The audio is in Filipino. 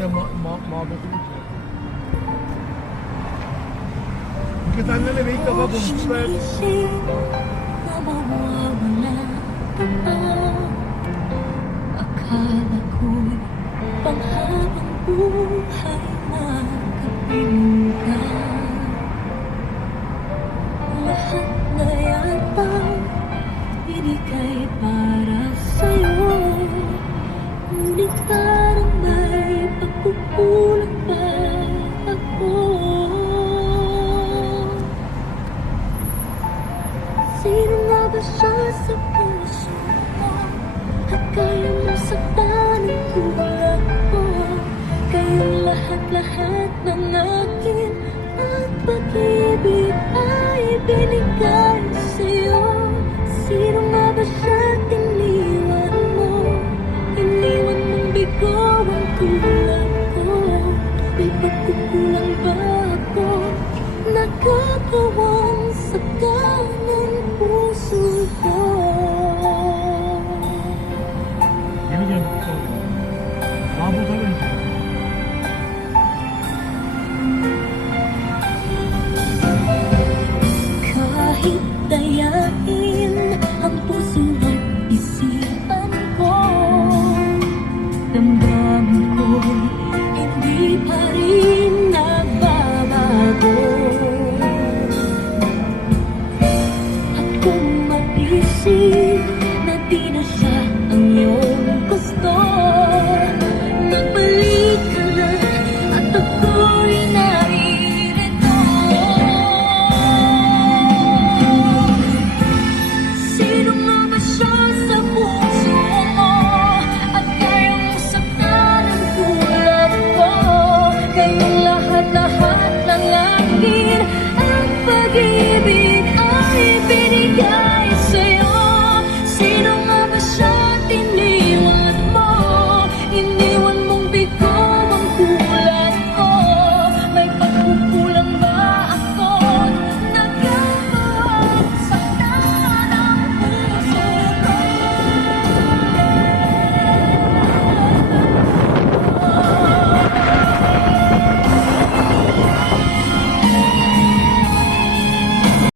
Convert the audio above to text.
Ya muhabbetimiz var. Çünkü annenle ilk defa konuşmuşlar. Akala ko'y panghabang buhay na kapiling ka. Lahat na yata binigay para sa'yo, ngunit parang may pagkukulang pa ako. Sino nga ba siya sa puso mo? At kaya mong saktan ang tulad ko? Kayong lahat-lahat ng akin at pag-ibig ay binigay sa'yo. Sino nga ba siya iniwan mo? Iniwan mong bigo ang tulad ko. May pagkukulang ba ako? Nagkakawang saktan ng puso ko. Binigyan ko. Mabutalin siya. Kahit dayain ang puso at isipan ko, damdamin ko'y hindi pa rin nagbabago.